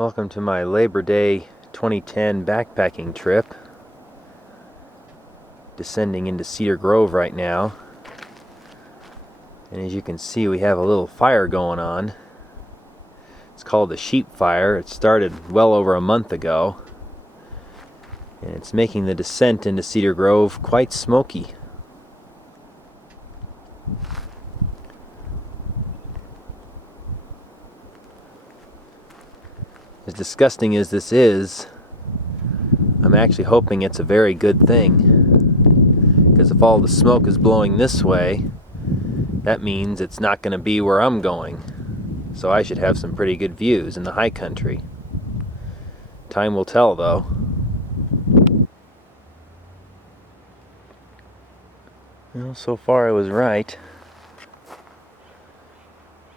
Welcome to my Labor Day 2010 backpacking trip. Descending into Cedar Grove right now. And as you can see, we have a little fire going on. It's called the Sheep Fire. It started well over a month ago. And it's making the descent into Cedar Grove quite smoky. As disgusting as this is, I'm actually hoping it's a very good thing. Because if all the smoke is blowing this way, that means it's not going to be where I'm going. So I should have some pretty good views in the high country. Time will tell, though. Well, so far I was right.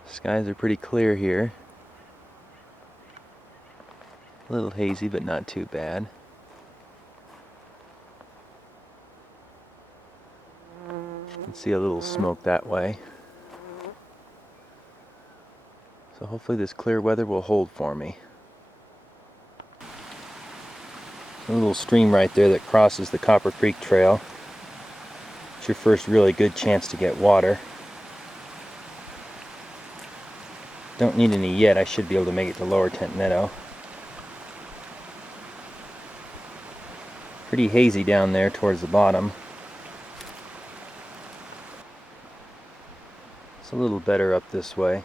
Skies are pretty clear here. A little hazy, but not too bad. You can see a little smoke that way. So hopefully this clear weather will hold for me. A little stream right there that crosses the Copper Creek Trail. It's your first really good chance to get water. Don't need any yet. I should be able to make it to Lower Tent Meadow. Pretty hazy down there towards the bottom. It's a little better up this way.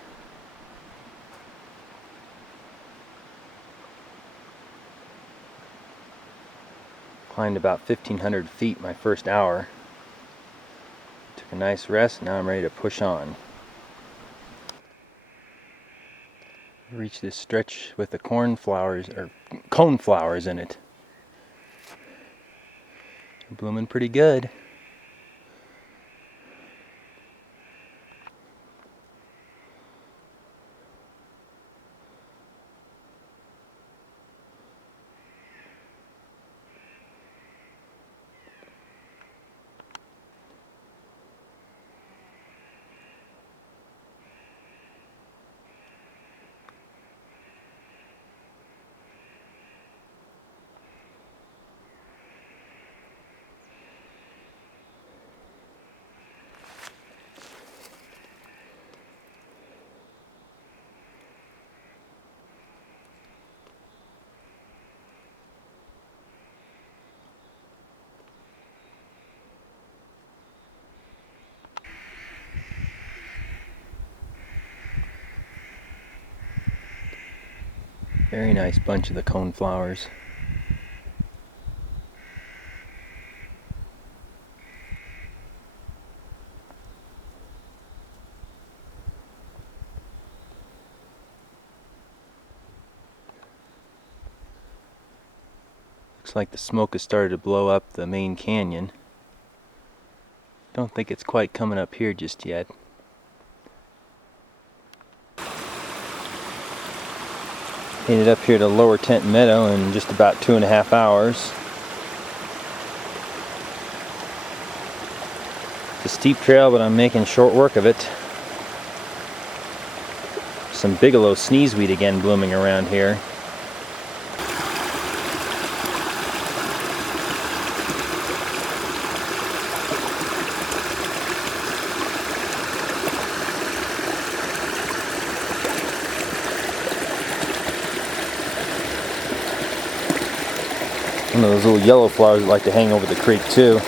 Climbed about 1,500 feet my first hour. Took a nice rest, now I'm ready to push on. Reach this stretch with the coneflowers in it. They're blooming pretty good. Very nice bunch of the coneflowers. Looks like the smoke has started to blow up the main canyon. Don't think it's quite coming up here just yet. Made it up here to Lower Tent Meadow in just about 2.5 hours. It's a steep trail, but I'm making short work of it. Some bigelow sneezeweed again blooming around here. One of those little yellow flowers that like to hang over the creek too.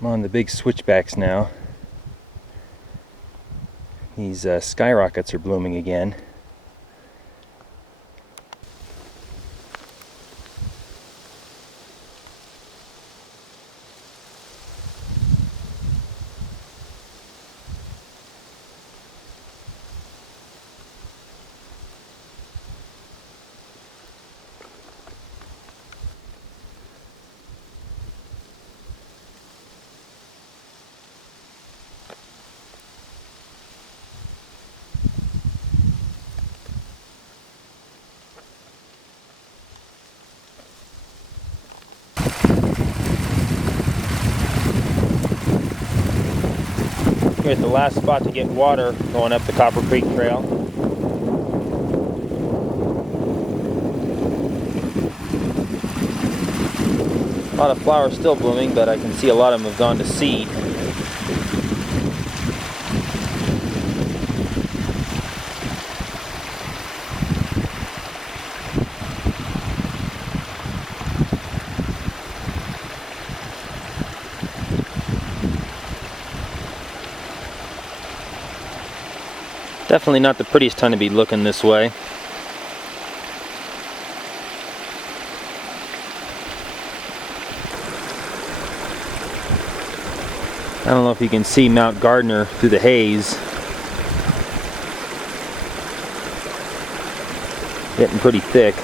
I'm on the big switchbacks now. These Skyrockets are blooming again. We're at the last spot to get water going up the Copper Creek Trail. A lot of flowers still blooming, but I can see a lot of them have gone to seed. Definitely not the prettiest time to be looking this way. I don't know if you can see Mount Gardner through the haze. Getting pretty thick.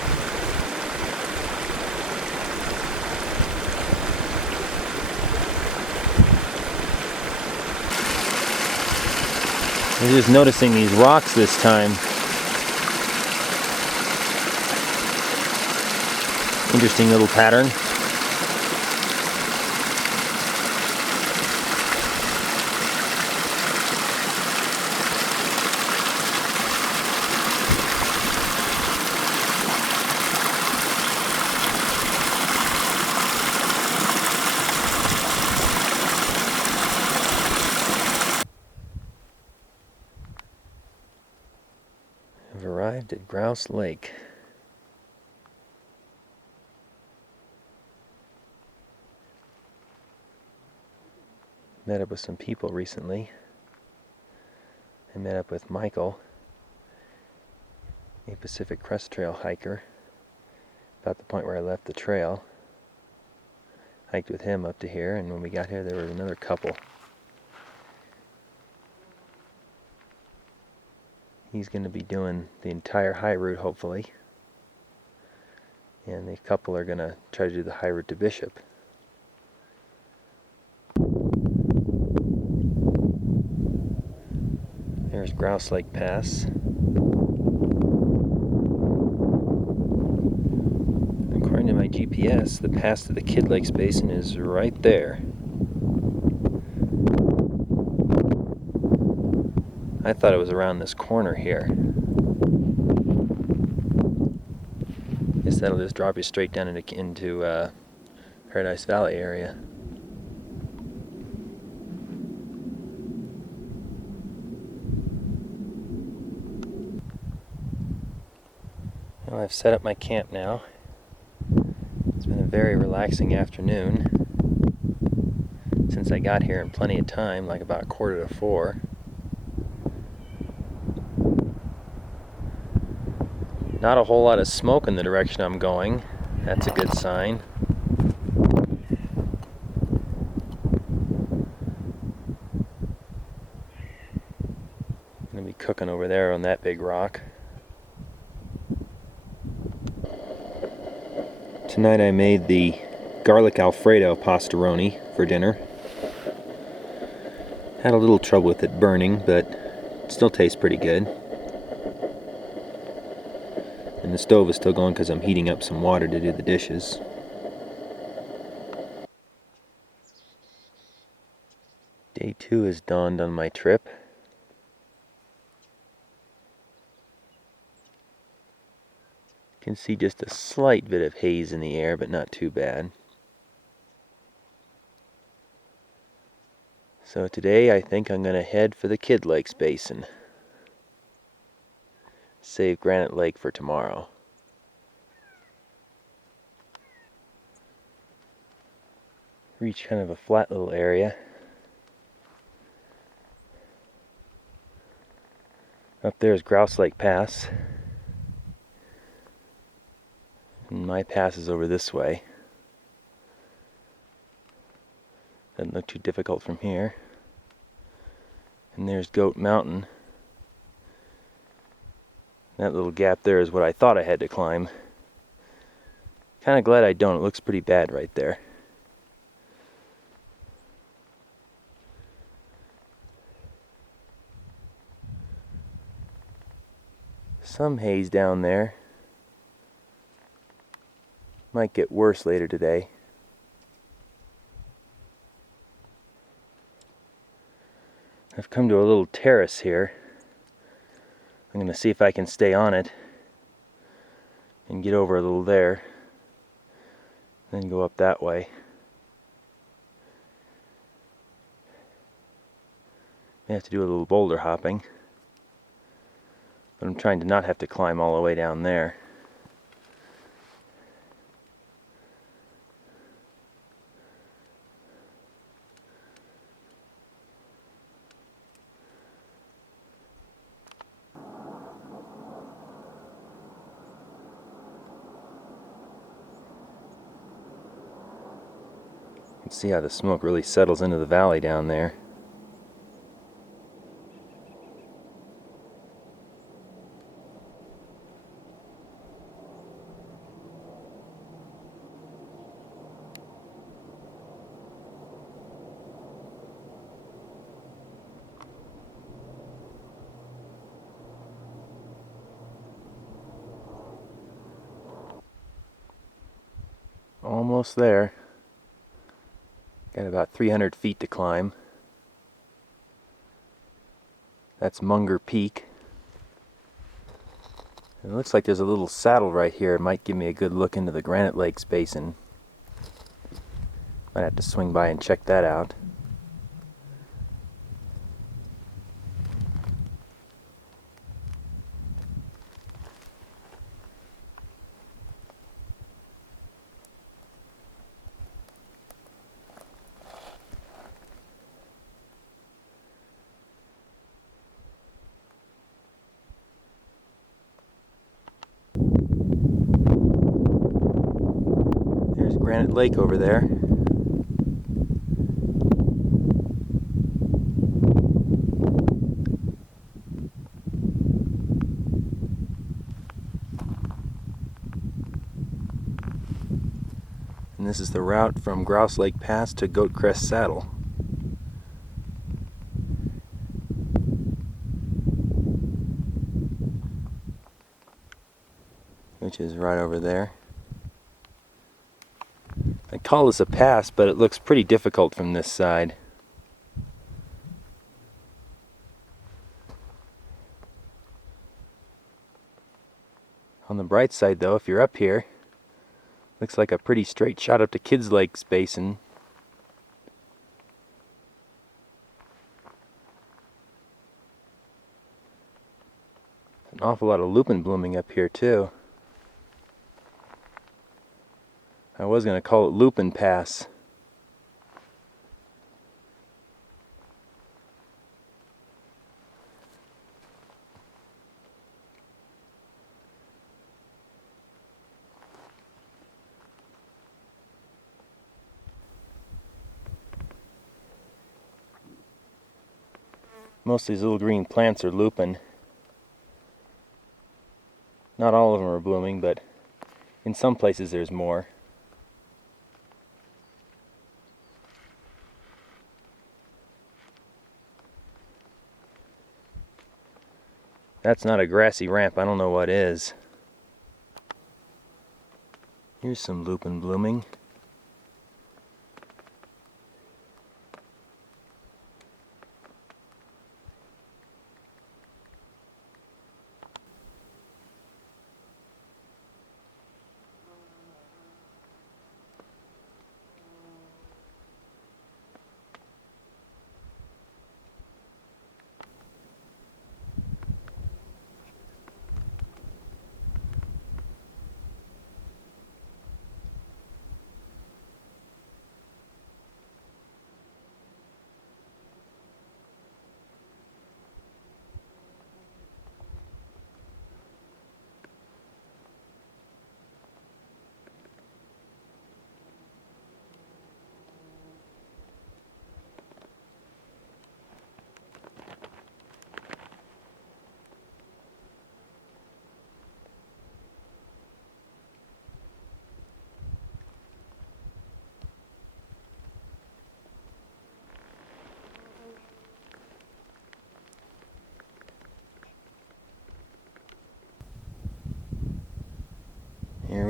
I'm just noticing these rocks this time. Interesting little pattern. I've arrived at Grouse Lake. Met up with some people recently. I met up with Michael, a Pacific Crest Trail hiker, about the point where I left the trail. Hiked with him up to here, and when we got here there was another couple. He's going to be doing the entire high route, hopefully. And the couple are going to try to do the high route to Bishop. There's Grouse Lake Pass. According to my GPS, the pass to the Kid Lakes Basin is right there. I thought it was around this corner here. Guess that'll just drop you straight down into Paradise Valley area. Well, I've set up my camp now. It's been a very relaxing afternoon. Since I got here in plenty of time, like about 3:45. Not a whole lot of smoke in the direction I'm going. That's a good sign. I'm going to be cooking over there on that big rock. Tonight I made the garlic Alfredo pastaroni for dinner. Had a little trouble with it burning, but it still tastes pretty good. And the stove is still going because I'm heating up some water to do the dishes. Day 2 has dawned on my trip. You can see just a slight bit of haze in the air, but not too bad. So today I think I'm going to head for the Kid Lakes Basin. Save Granite Lake for tomorrow. reach kind of a flat little area. Up there is Grouse Lake Pass. And my pass is over this way. Doesn't look too difficult from here. And there's Goat Mountain. That little gap there is what I thought I had to climb. Kind of glad I don't. It looks pretty bad right there. Some haze down there. Might get worse later today. I've come to a little terrace here. I'm going to see if I can stay on it and get over a little there, then go up that way. May have to do a little boulder hopping, but I'm trying to not have to climb all the way down there. You can see how the smoke really settles into the valley down there. Almost there. Got about 300 feet to climb. That's Munger Peak. It looks like there's a little saddle right here. It might give me a good look into the Granite Lakes Basin. Might have to swing by and check that out. There's Granite Lake over there. And this is the route from Grouse Lake Pass to Goat Crest Saddle. Which is right over there. I call this a pass, but it looks pretty difficult from this side. On the bright side though, if you're up here, looks like a pretty straight shot up to Kids Lakes Basin. An awful lot of lupin blooming up here too. I was going to call it Lupin Pass. Most of these little green plants are lupin. Not all of them are blooming, but in some places there's more. That's not a grassy ramp, I don't know what is. Here's some lupin blooming.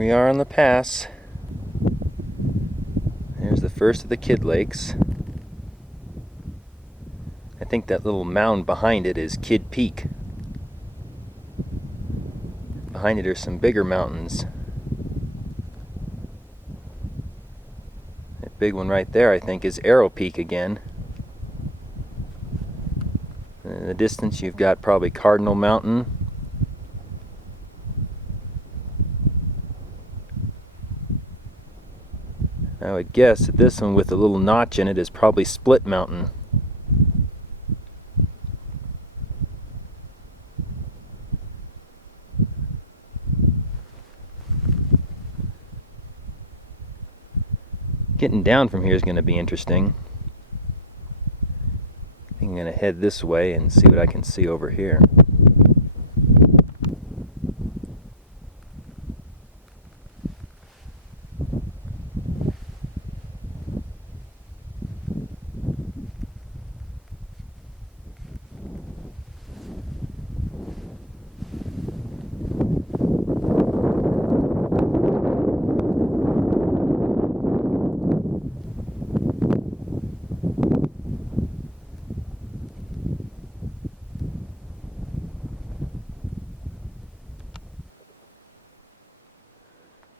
we are on the pass. There's the first of the Kid Lakes. I think that little mound behind it is Kid Peak. Behind it are some bigger mountains. That big one right there, I think, is Arrow Peak again. In the distance, you've got probably Cardinal Mountain. I would guess that this one with a little notch in it is probably Split Mountain. Getting down from here is going to be interesting. I think I'm going to head this way and see what I can see over here.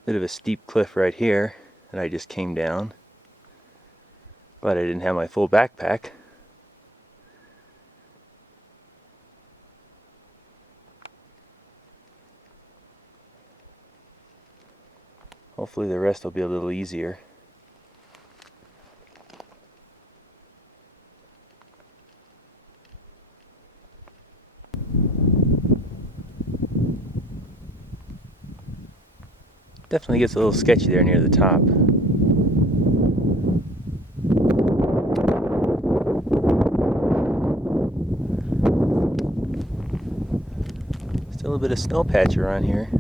Bit of a steep cliff right here that I just came down, but I didn't have my full backpack. Hopefully the rest will be a little easier. Definitely gets a little sketchy there near the top. Still a bit of snow patch around here.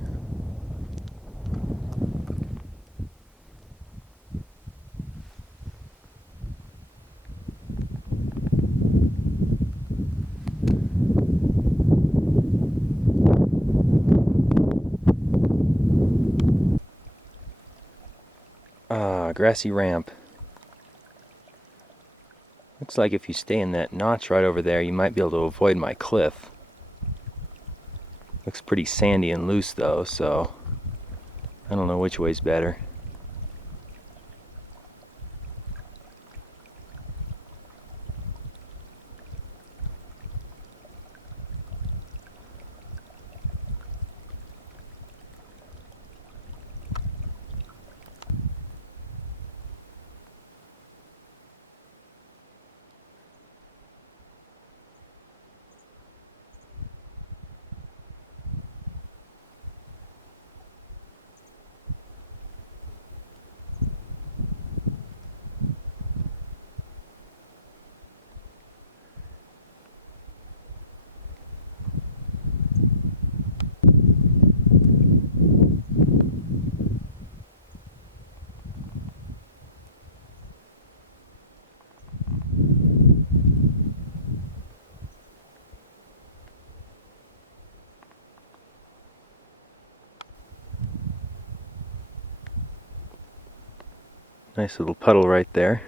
Grassy ramp. Looks like if you stay in that notch right over there, you might be able to avoid my cliff. Looks pretty sandy and loose though, so I don't know which way's better. Nice little puddle right there.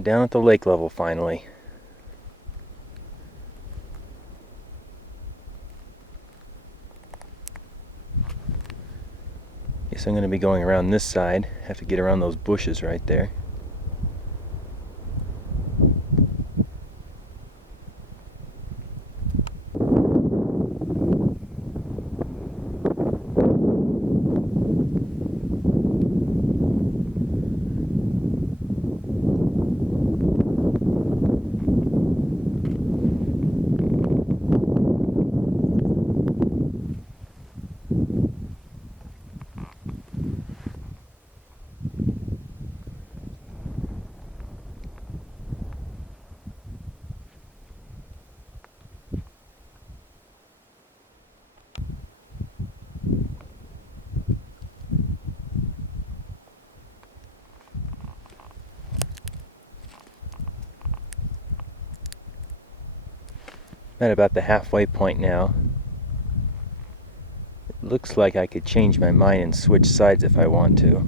Down at the lake level finally. Guess I'm going to be going around this side. Have to get around those bushes right there. I'm at about the halfway point now. It looks like I could change my mind and switch sides if I want to.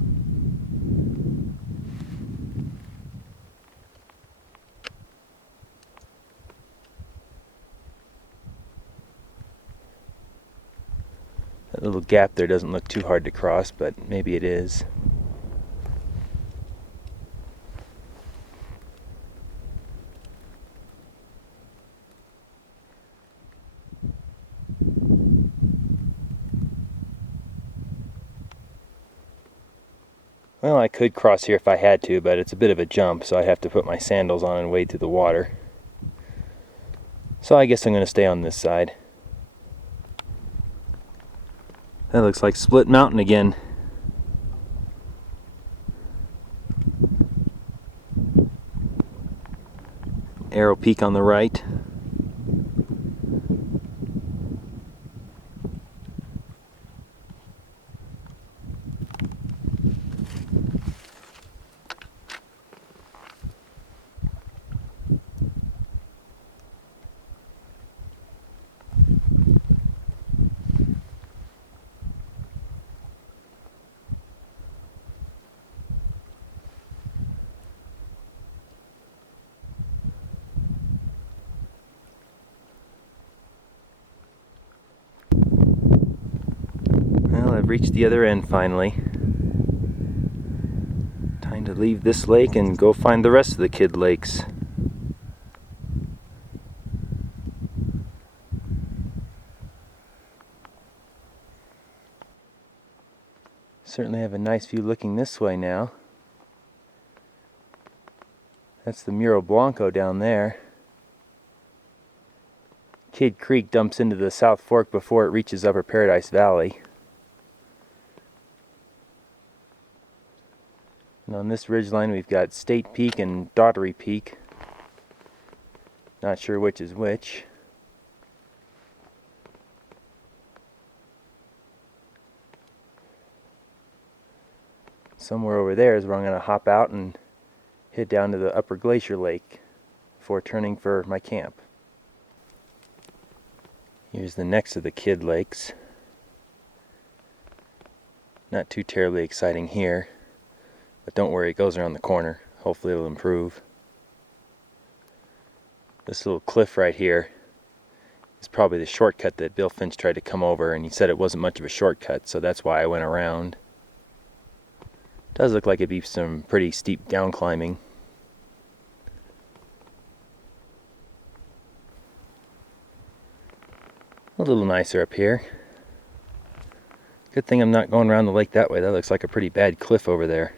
That little gap there doesn't look too hard to cross, but maybe it is. Well, I could cross here if I had to, but it's a bit of a jump, so I'd have to put my sandals on and wade through the water. So I guess I'm going to stay on this side. That looks like Split Mountain again. Arrow Peak on the right. Well, I've reached the other end finally. Time to leave this lake and go find the rest of the kid lakes. Certainly have a nice view looking this way now. That's the Muro Blanco down there. Kid Creek dumps into the South Fork before it reaches Upper Paradise Valley. And on this ridgeline we've got State Peak and Daughtery Peak. Not sure which is which. Somewhere over there is where I'm going to hop out and head down to the Upper Glacier Lake before turning for my camp. Here's the next of the kid lakes. Not too terribly exciting here, but don't worry, it goes around the corner. Hopefully it'll improve. This little cliff right here is probably the shortcut that Bill Finch tried to come over, and he said it wasn't much of a shortcut, so that's why I went around. Does look like it'd be some pretty steep down climbing. A little nicer up here. Good thing I'm not going around the lake that way. That looks like a pretty bad cliff over there.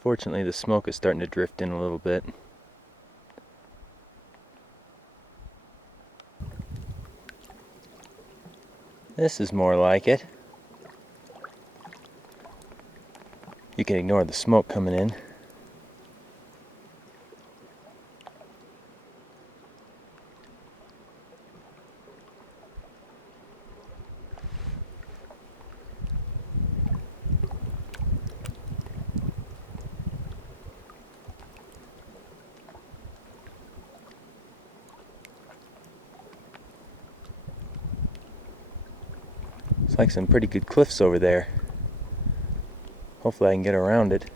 Fortunately, the smoke is starting to drift in a little bit. This is more like it. You can ignore the smoke coming in. It's like some pretty good cliffs over there. Hopefully I can get around it.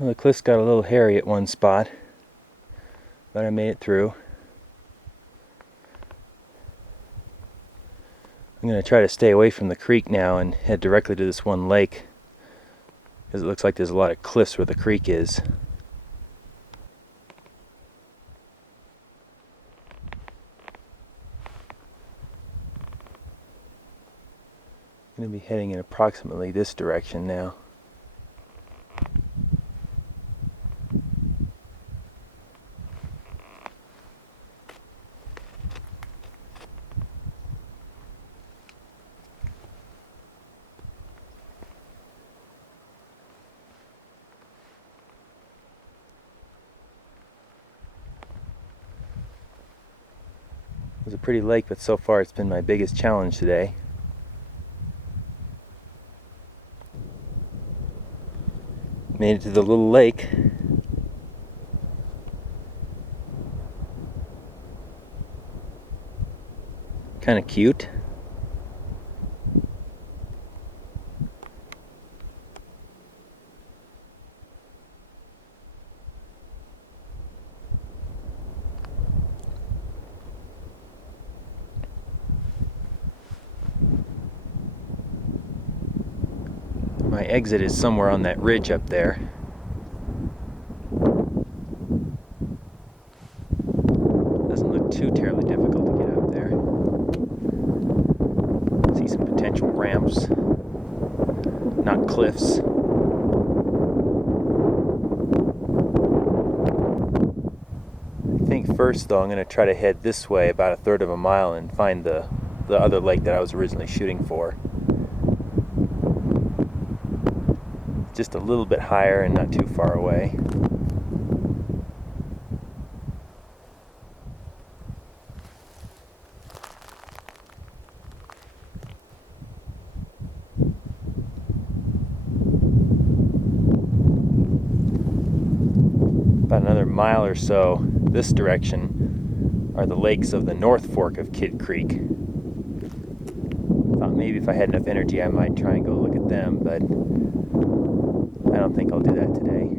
Well, the cliffs got a little hairy at one spot, but I made it through. I'm going to try to stay away from the creek now and head directly to this one lake, because it looks like there's a lot of cliffs where the creek is. I'm going to be heading in approximately this direction now. It was a pretty lake, but so far it's been my biggest challenge today. Made it to the little lake. Kind of cute. My exit is somewhere on that ridge up there. Doesn't look too terribly difficult to get up there. See some potential ramps, not cliffs. I think first though I'm going to try to head this way about a third of a mile and find the other lake that I was originally shooting for. Just a little bit higher and not too far away. About another mile or so this direction are the lakes of the North Fork of Kidd Creek. Thought maybe if I had enough energy I might try and go look at them, but I don't think I'll do that today.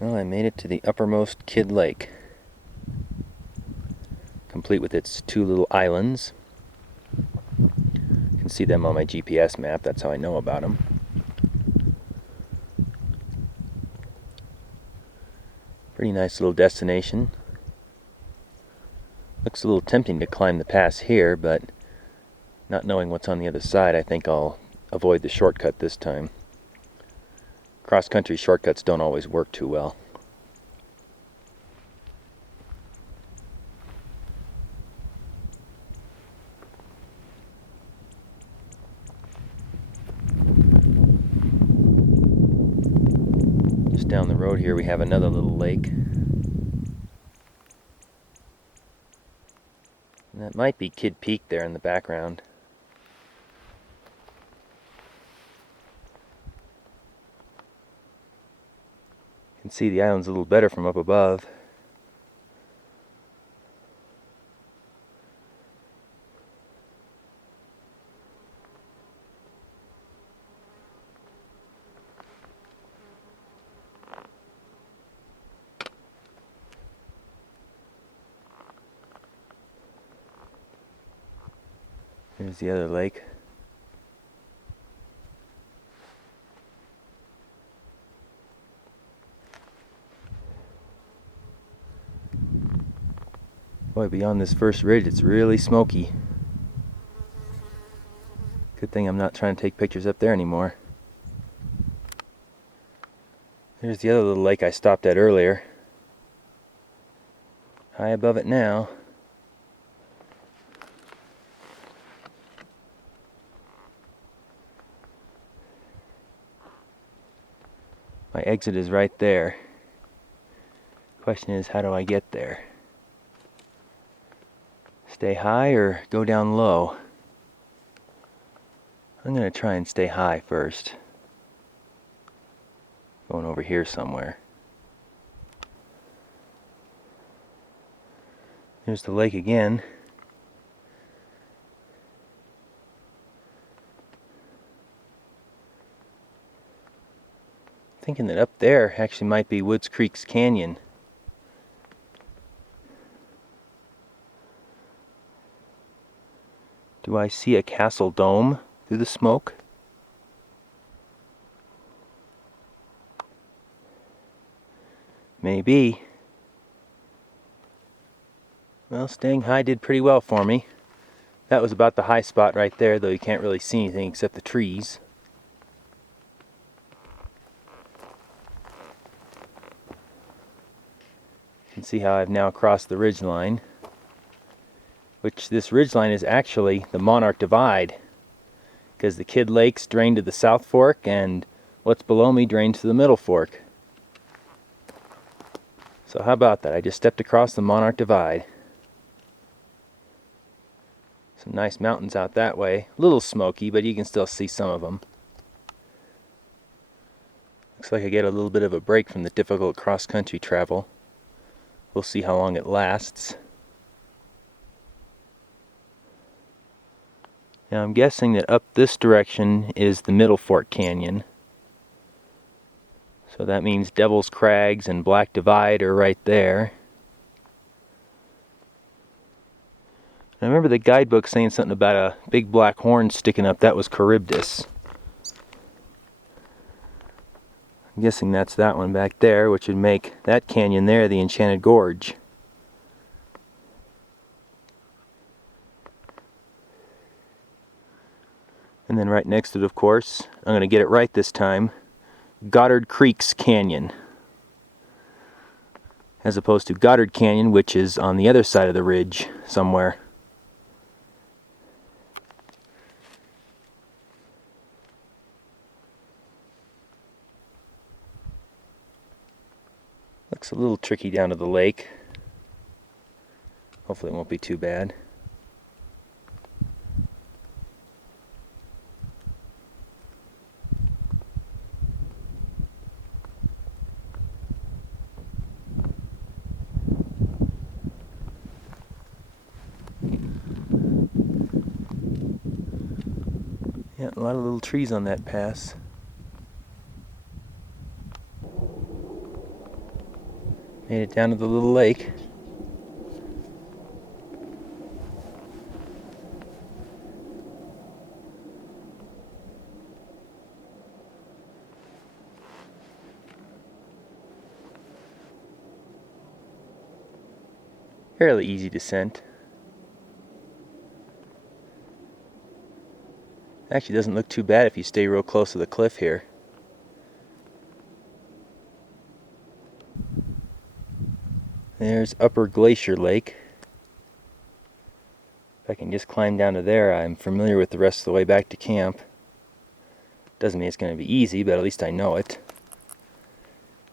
Well, I made it to the uppermost Kidd Lake, complete with its two little islands. You can see them on my GPS map, that's how I know about them. Pretty nice little destination. Looks a little tempting to climb the pass here, but not knowing what's on the other side, I think I'll avoid the shortcut this time. Cross-country shortcuts don't always work too well. Just down the road here we have another little lake. And that might be Kidd Peak there in the background. You can see the island's a little better from up above. Here's the other lake. Boy, beyond this first ridge, it's really smoky. Good thing I'm not trying to take pictures up there anymore. Here's the other little lake I stopped at earlier. High above it now. My exit is right there. Question is, how do I get there? Stay high or go down low? I'm going to try and stay high first. Going over here somewhere. There's the lake again. Thinking that up there actually might be Woods Creek's canyon. Do I see a castle dome through the smoke? Maybe. Well, staying high did pretty well for me. That was about the high spot right there, though you can't really see anything except the trees. You can see how I've now crossed the ridgeline, which this ridgeline is actually the Monarch Divide, because the Kidd Lakes drain to the South Fork and what's below me drains to the Middle Fork. So how about that? I just stepped across the Monarch Divide. Some nice mountains out that way. A little smoky, but you can still see some of them. Looks like I get a little bit of a break from the difficult cross-country travel. We'll see how long it lasts. Now I'm guessing that up this direction is the Middle Fork Canyon. So that means Devil's Crags and Black Divide are right there. I remember the guidebook saying something about a big black horn sticking up. That was Charybdis. I'm guessing that's that one back there, which would make that canyon there the Enchanted Gorge. And then right next to it, of course, I'm going to get it right this time, Goddard Creek's Canyon. As opposed to Goddard Canyon, which is on the other side of the ridge somewhere. Looks a little tricky down to the lake. Hopefully it won't be too bad. Yeah, a lot of little trees on that pass. Made it down to the little lake. Fairly easy descent. Actually doesn't look too bad if you stay real close to the cliff here. There's Upper Glacier Lake. If I can just climb down to there, I'm familiar with the rest of the way back to camp. Doesn't mean it's going to be easy, but at least I know it.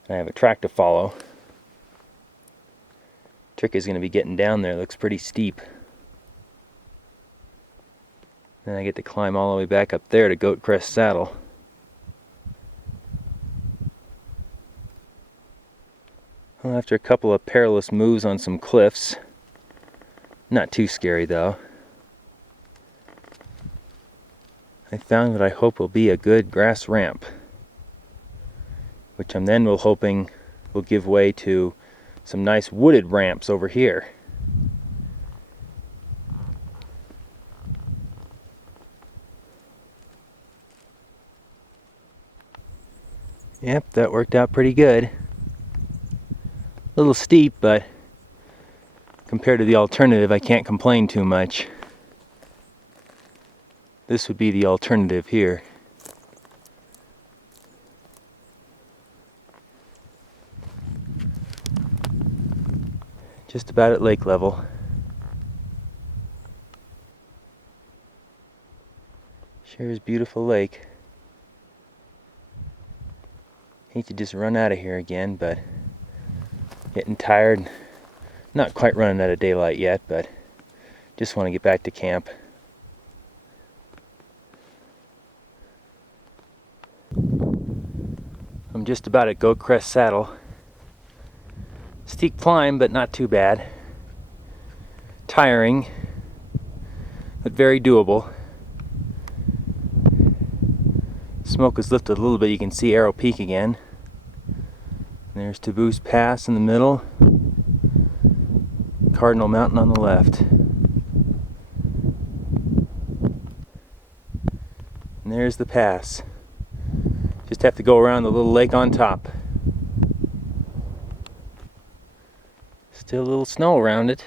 And I have a track to follow. Trick is going to be getting down there. It looks pretty steep. Then I get to climb all the way back up there to Goat Crest Saddle. Well, after a couple of perilous moves on some cliffs, not too scary though, I found what I hope will be a good grass ramp, which I'm then hoping will give way to some nice wooded ramps over here. Yep, that worked out pretty good. A little steep, but compared to the alternative, I can't complain too much. This would be the alternative here. Just about at lake level. Sure is a beautiful lake. Hate to just run out of here again, but getting tired. Not quite running out of daylight yet, but just want to get back to camp. I'm just about at Goat Crest Saddle. Steep climb, but not too bad. Tiring, but very doable. Smoke has lifted a little bit. You can see Arrow Peak again. And there's Taboose Pass in the middle. Cardinal Mountain on the left. And there's the pass. Just have to go around the little lake on top. Still a little snow around it.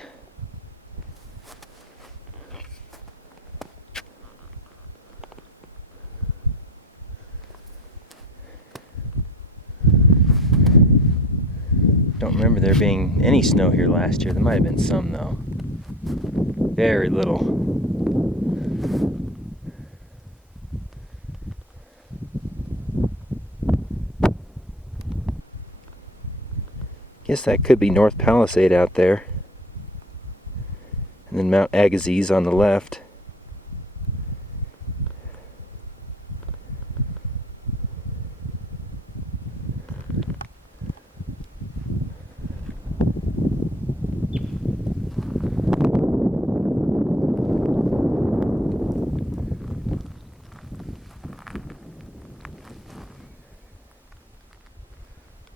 Don't remember there being any snow here last year. There might have been some though. Very little. Guess that could be North Palisade out there. And then Mount Agassiz on the left.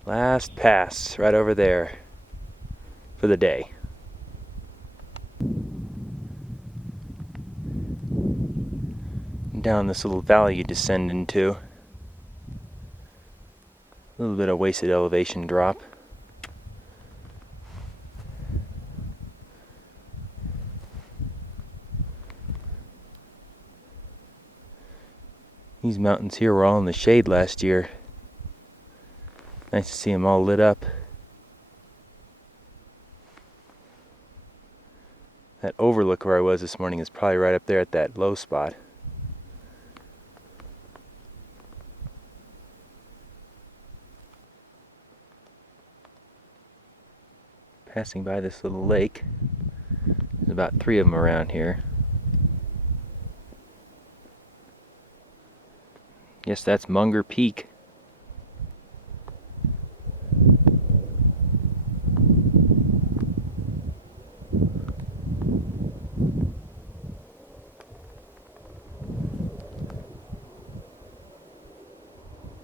Last pass right over there for the day. Down this little valley you descend into. A little bit of wasted elevation drop. These mountains here were all in the shade last year. Nice to see them all lit up. That overlook where I was this morning is probably right up there at that low spot. Passing by this little lake. There's about 3 of them around here. Guess that's Munger Peak.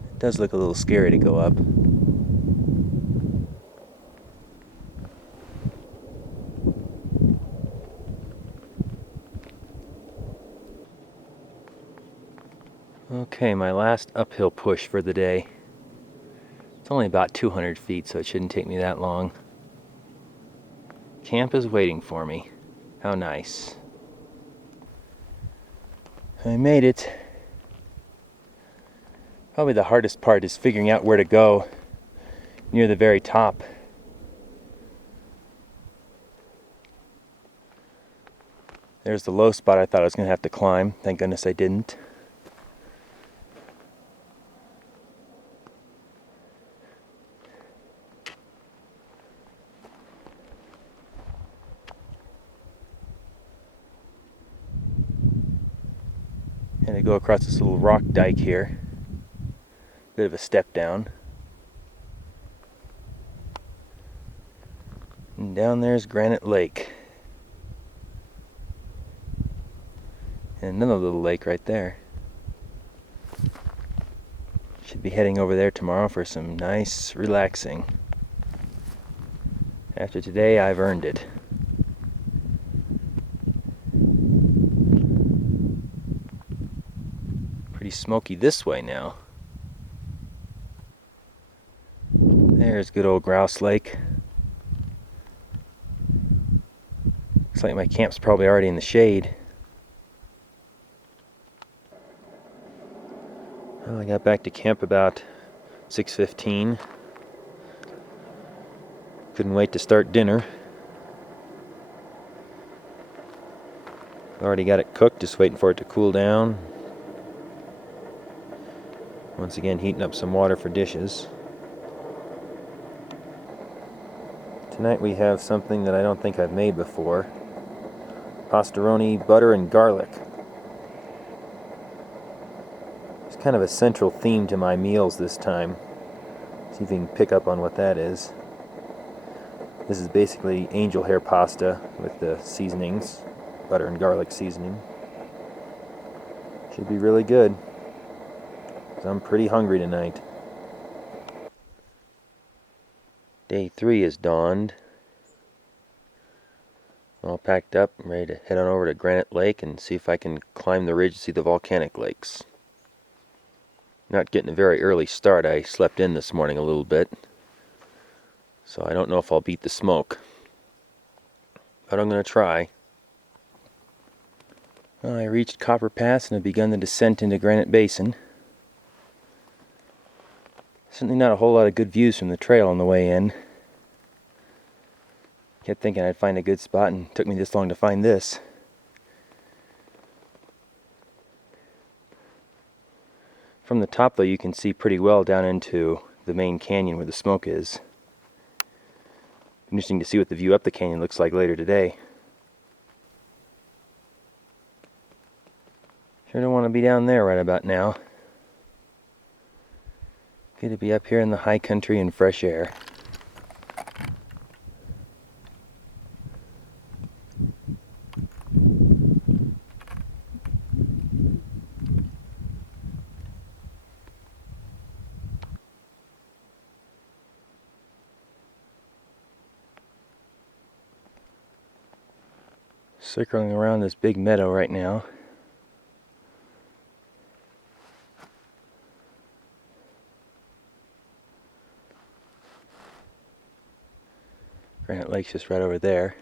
It does look a little scary to go up. Okay, my last uphill push for the day. It's only about 200 feet, so it shouldn't take me that long. Camp is waiting for me. How nice. I made it. Probably the hardest part is figuring out where to go near the very top. There's the low spot I thought I was going to have to climb. Thank goodness I didn't. And I go across this little rock dike here. Bit of a step down. And down there's Granite Lake. And another little lake right there. Should be heading over there tomorrow for some nice relaxing. After today, I've earned it. Pretty smoky this way now. There's good old Grouse Lake. Looks like my camp's probably already in the shade. Well, I got back to camp about 6:15. Couldn't wait to start dinner. Already got it cooked, just waiting for it to cool down. Once again, heating up some water for dishes. Tonight we have something that I don't think I've made before. Pastaroni, butter, and garlic. It's kind of a central theme to my meals this time. See if you can pick up on what that is. This is basically angel hair pasta with the seasonings, butter and garlic seasoning. Should be really good. 'Cause I'm pretty hungry tonight. Day 3 is dawned. All packed up, I'm ready to head on over to Granite Lake and see if I can climb the ridge to see the Volcanic Lakes. Not getting a very early start. I slept in this morning a little bit, so I don't know if I'll beat the smoke, but I'm going to try. Well, I reached Copper Pass and have begun the descent into Granite Basin. Certainly not a whole lot of good views from the trail on the way in. Kept thinking I'd find a good spot and it took me this long to find this. From the top though you can see pretty well down into the main canyon where the smoke is. Interesting to see what the view up the canyon looks like later today. Sure don't want to be down there right about now. Good to be up here in the high country and fresh air. Circling around this big meadow right now. Granite Lake's just right over there.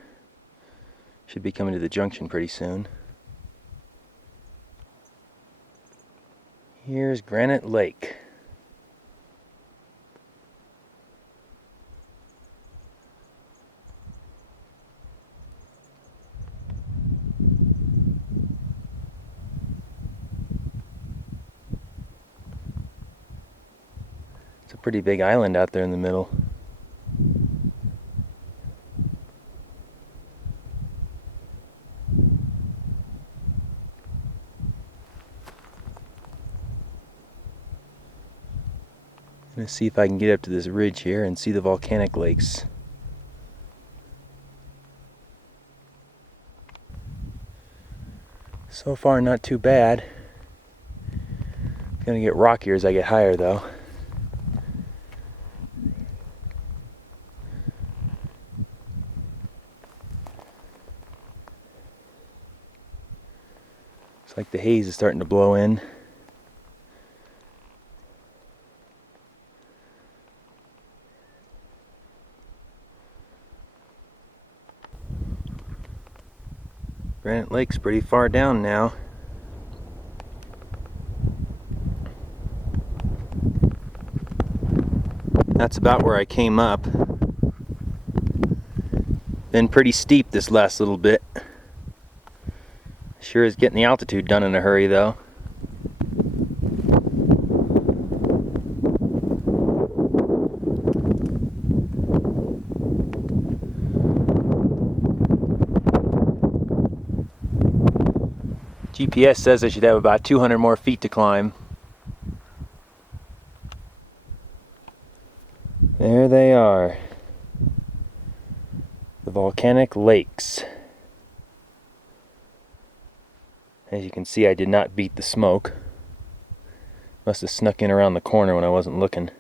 Should be coming to the junction pretty soon. Here's Granite Lake. It's a pretty big island out there in the middle. I'm going to see if I can get up to this ridge here and see the Volcanic Lakes. So far not too bad. It's going to get rockier as I get higher though. Looks like the haze is starting to blow in. Granite Lake's pretty far down now. That's about where I came up. Been pretty steep this last little bit. Sure is getting the altitude done in a hurry though. GPS says I should have about 200 more feet to climb. There they are. The Volcanic Lakes. As you can see, I did not beat the smoke. Must have snuck in around the corner when I wasn't looking.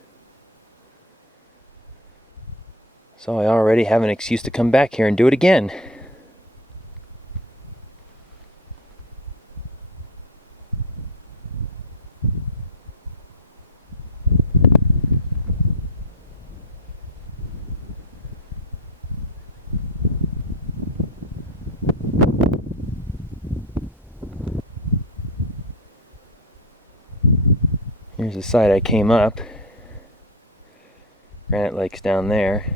So I already have an excuse to come back here and do it again. Here's the side I came up. Granite Lake's down there.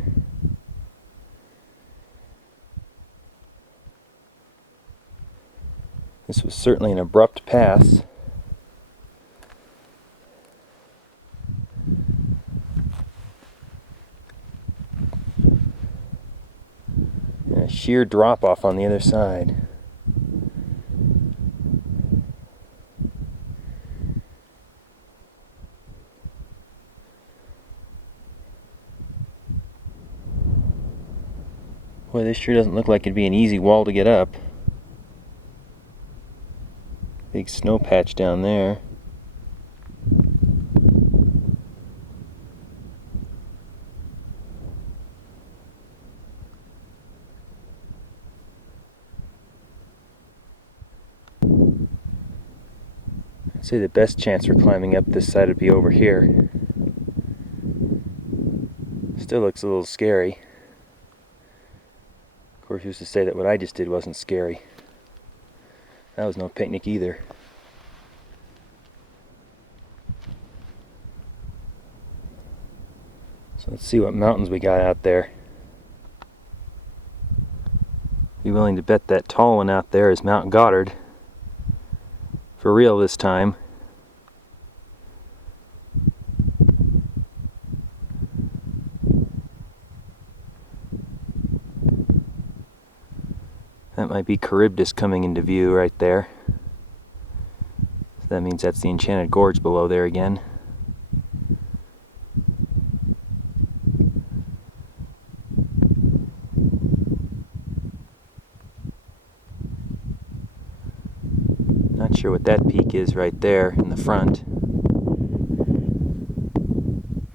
This was certainly an abrupt pass. And a sheer drop off on the other side. Boy, this sure doesn't look like it'd be an easy wall to get up. Big snow patch down there. I'd say the best chance for climbing up this side would be over here. Still looks a little scary. Of course, who's to say that what I just did wasn't scary? That was no picnic either. So let's see what mountains we got out there. Be willing to bet that tall one out there is Mount Goddard. For real this time. That might be Charybdis coming into view right there. So that means that's the Enchanted Gorge below there again. Not sure what that peak is right there in the front.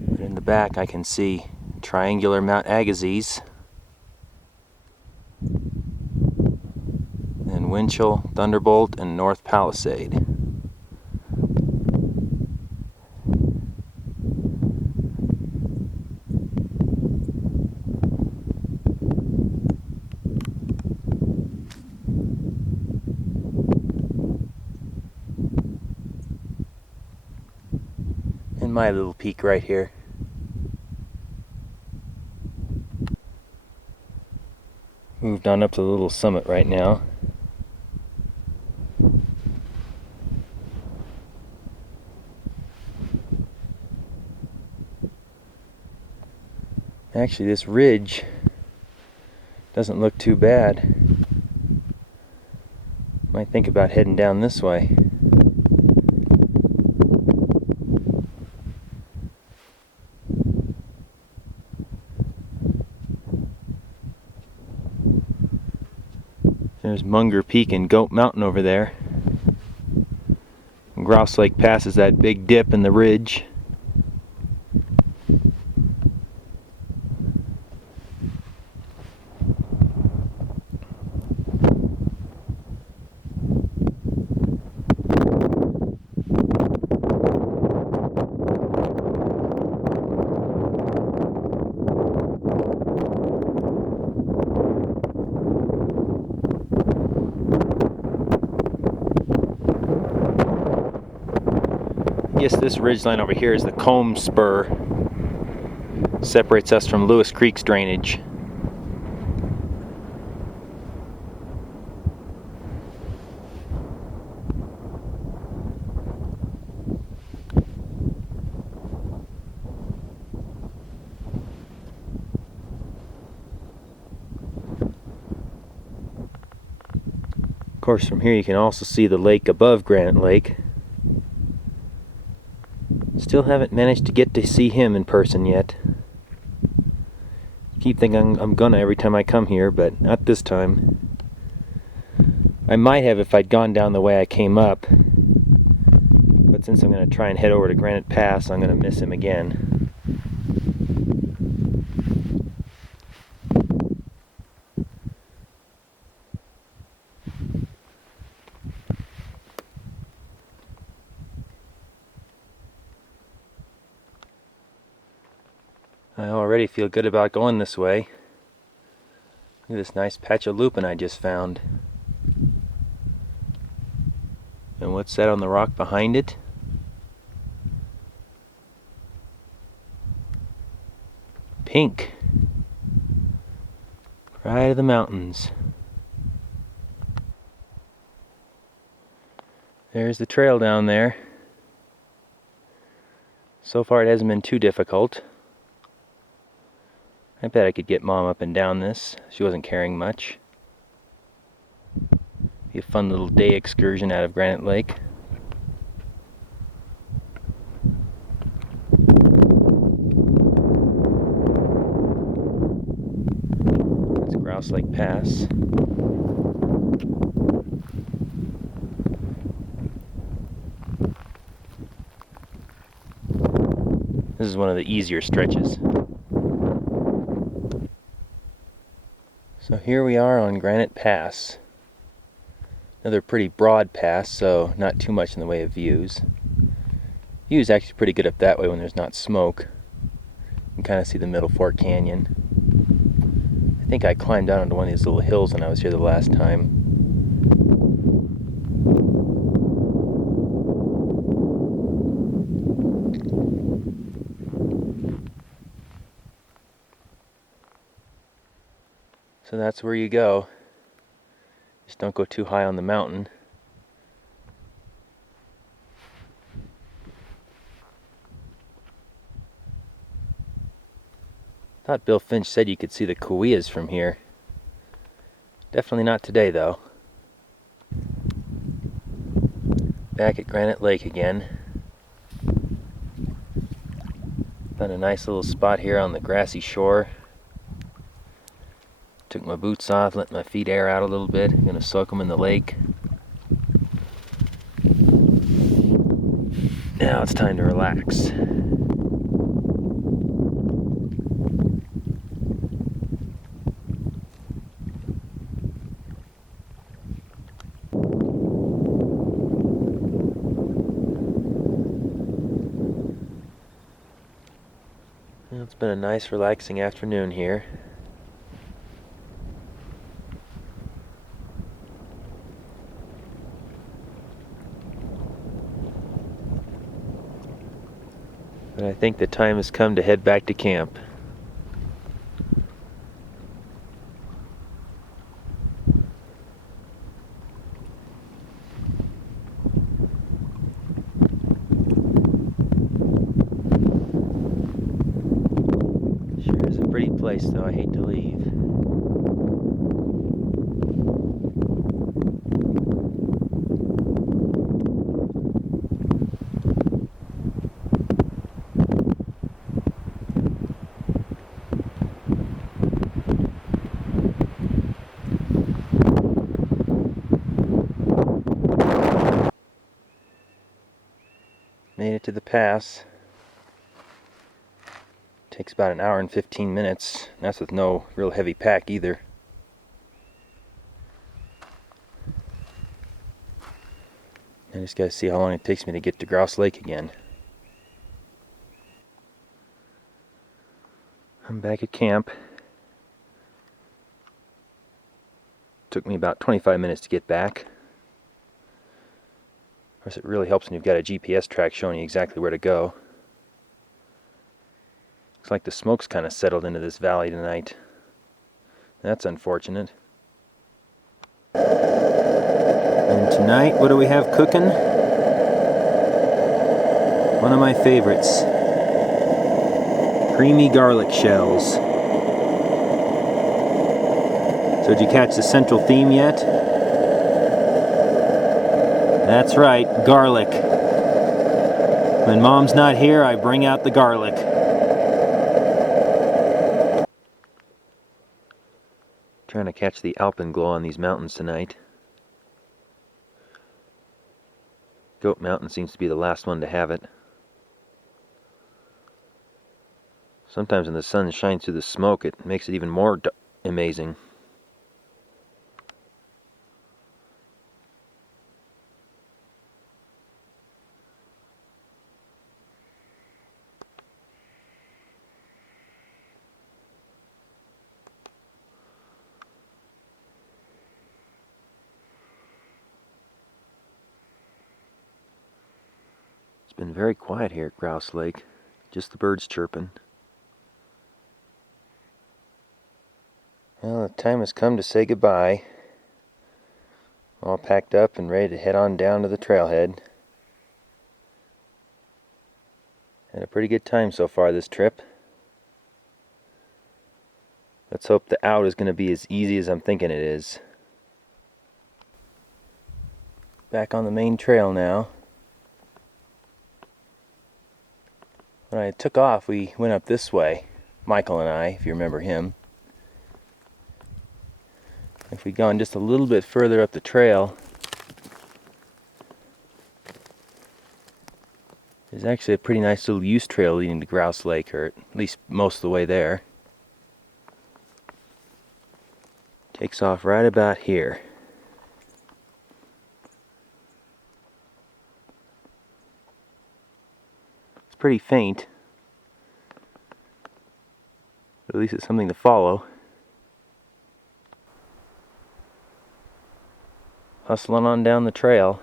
But in the back I can see triangular Mount Agassiz. And Winchell, Thunderbolt, and North Palisade. And my little peak right here. Moved on up to the little summit right now. Actually, this ridge doesn't look too bad. Might think about heading down this way. There's Munger Peak and Goat Mountain over there. And Grouse Lake passes that big dip in the ridge. Yes, this ridgeline over here is the Combe Spur. Separates us from Lewis Creek's drainage. Of course, from here you can also see the lake above Granite Lake. Still haven't managed to get to see him in person yet. Keep thinking I'm gonna every time I come here, but not this time. I might have if I'd gone down the way I came up. But since I'm gonna try and head over to Granite Pass, I'm gonna miss him again. I already feel good about going this way. Look at this nice patch of lupin I just found. And what's that on the rock behind it? Pink. Pride of the mountains. There's the trail down there. So far it hasn't been too difficult. I bet I could get Mom up and down this. She wasn't carrying much. Be a fun little day excursion out of Granite Lake. That's Grouse Lake Pass. This is one of the easier stretches. So here we are on Granite Pass. Another pretty broad pass, so not too much in the way of views. View is actually pretty good up that way when there's not smoke. You can kind of see the Middle Fork Canyon. I think I climbed down onto one of these little hills when I was here the last time. So that's where you go. Just don't go too high on the mountain. Thought Bill Finch said you could see the Kauaias from here. Definitely not today though. Back at Granite Lake again. Found a nice little spot here on the grassy shore. Took my boots off, let my feet air out a little bit. I'm gonna soak them in the lake. Now it's time to relax. Well, it's been a nice relaxing afternoon here. But I think the time has come to head back to camp. Sure is a pretty place though, I hate to leave. Made it to the pass. Takes about an hour and 15 minutes. That's with no real heavy pack either. I just gotta see how long it takes me to get to Grouse Lake again. I'm back at camp. Took me about 25 minutes to get back. Of course, it really helps when you've got a GPS track showing you exactly where to go. Looks like the smoke's kind of settled into this valley tonight. That's unfortunate. And tonight, what do we have cooking? One of my favorites. Creamy garlic shells. So did you catch the central theme yet? That's right, garlic. When Mom's not here, I bring out the garlic. Trying to catch the Alpenglow on these mountains tonight. Goat Mountain seems to be the last one to have it. Sometimes when the sun shines through the smoke, it makes it even more amazing. It's been very quiet here at Grouse Lake. Just the birds chirping. Well, the time has come to say goodbye. All packed up and ready to head on down to the trailhead. Had a pretty good time so far this trip. Let's hope the out is going to be as easy as I'm thinking it is. Back on the main trail now. When I took off, we went up this way. Michael and I, if you remember him. If we'd gone just a little bit further up the trail, there's actually a pretty nice little use trail leading to Grouse Lake, or at least most of the way there. Takes off right about here. It's pretty faint, but at least it's something to follow. Hustling on down the trail.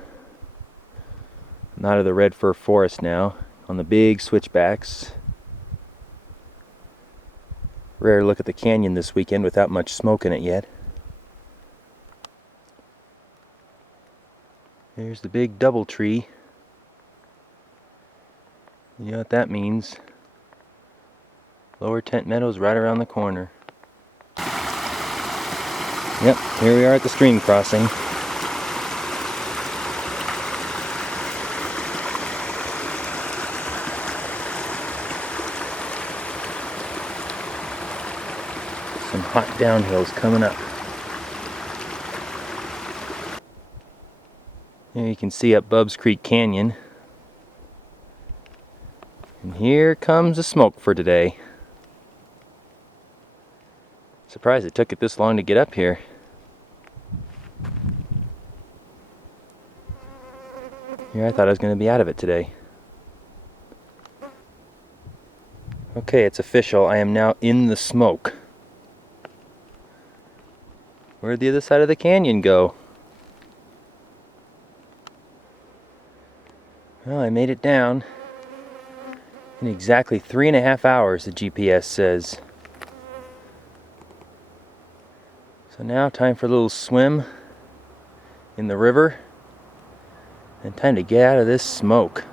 I'm out of the red fir forest now, on the big switchbacks. Rare look at the canyon this weekend without much smoke in it yet. There's the big double tree. You know what that means. Lower Tent Meadow's right around the corner. Yep, here we are at the stream crossing. Some hot downhills coming up. There you can see up Bub's Creek Canyon. And here comes the smoke for today. Surprised it took it this long to get up here. Here, I thought I was going to be out of it today. Okay, it's official. I am now in the smoke. Where'd the other side of the canyon go? Well, I made it down in exactly 3.5 hours, the GPS says. So now time for a little swim in the river and time to get out of this smoke.